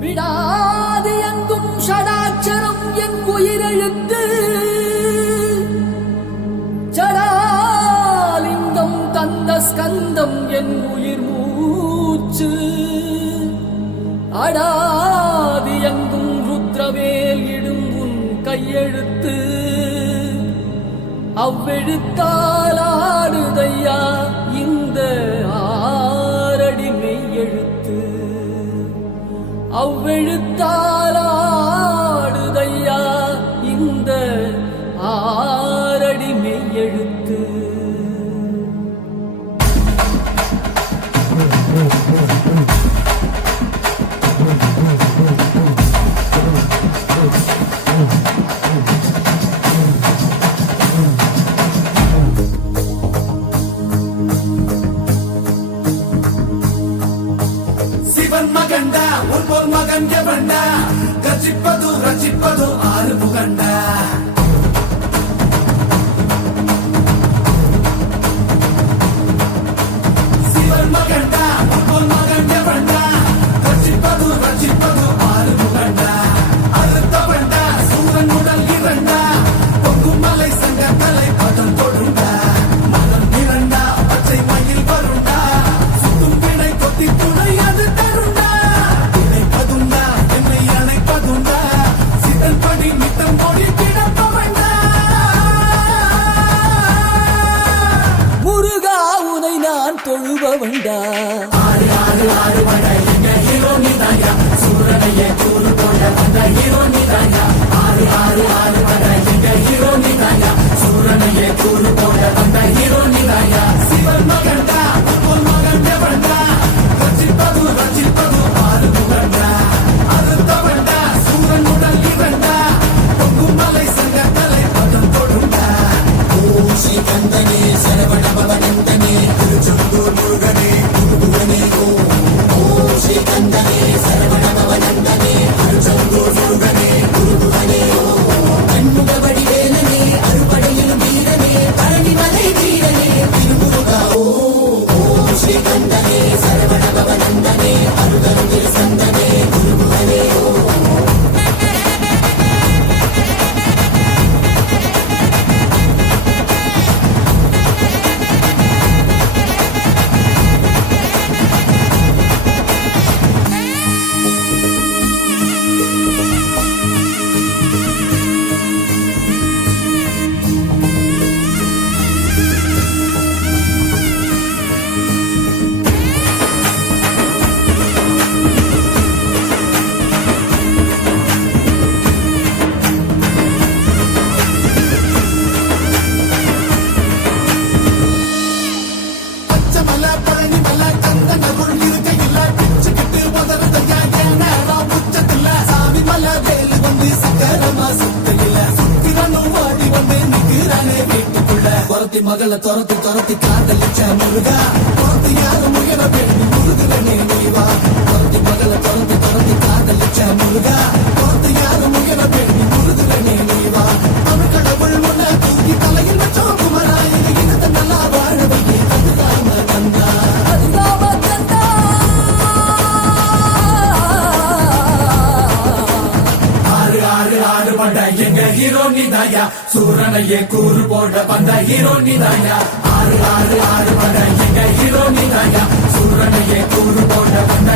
விடாது எங்கும் ஷடாட்சரம் என் உயிரெழுத்து ஜடாலிங்கம் தந்த ஸ்கந்தம் என் உயிர் மூச்சு அடாதி எங்கும் ருத்ரவேல் இடும் உன் கையெழுத்து அவ்வெழுத்தால் ஆடுதையா இந்த ஆரடி மெய்யெழுத்து அவ்வெழுத்தால் ஆடுதையா இந்த ஆரடி மெய்யெழுத்து மகண்டா உன்போல் மகன் எவண்டா கர்ஜிப்பது ரச்சிப்பது ஆறு முகண்டா சிவன் மகண்டா உன்போல் மகன் எவண்டா கர்ஜிப்பது ரச்சிப்பது ஆறு முகண்டா அறுத்தவண்டா சூரன் உடல் இரண்டா பொங்கும் மலை சங்க கலை பதம் தொடுண்டா மனம் இரண்டா பச்சை மயில் வருண்டா சுத்தும் வினை கொத்தி துணை அது தருண்டா முருகா உனை நான் தொழுபவண்டா ஆறு ஆறு ஆறு வட எங்க ஹீரோ நீதாயா சூரனையே கூறு போட வந்த ஹீரோ நீதாயா ஆறு ஆறு ஆறு வட எங்க ஹீரோ நீதாயா சூரனையே கூறு போட வந்த ஹீரோ நீதாயா சிவன் மகண்டா உன் மகன் எவண்டா ரச்சிப்பது ரச்சிப்பது ஆறு முகண்டா அறுத்தவண்டா சூரன் உடல் இரண்டா பொங்கும் மலை சங்க கலை பதம் தொடுண்டா ஓஷி கந்தனே சரவண பவனந்தனே திருச்செந்தூர் முருகனே குருகுவனே ஓஷி கந்தனே சரவண பவனந்தனே திருச்செந்தூர் முருகனே குருகுவனே கண்முக வடிவேலனே அறுபடையிலும் வீரனே பழனி மலை வீரனே திருமுருகா ஓஷி கந்தனே சரவண பவனந்தனே அருகருகில் சந்தனே குருகுவனே மகளை துரத்தி துரத்தி காதலிச்ச முருகா துரத்தி யாரும் முயல பெண்ணு முருகனே நீவா துரத்தி மகளை துரத்தி துரத்தி காதலிச்ச முருகா துரத்தி யாரும் முயல பெண்ணு முருகனே நீவா தமிழ் கடவுள் முன்ன தூக்கி தலையில் வச்சோம் குமராய் இனத்தை நல்லா வாழ வையே அதுதாம கந்தா அதுதாம கந்தா ஆறு ஆறு ஆறு பண்ட எங்க ஹீரோ நீதாயா சூரனையே கூறு போட வந்த ஹீரோ நீதாயா ஆறு ஆறு ஆறு பண்ட எங்க ஹீரோ நீதாயா சூரனையே கூறு போட வந்த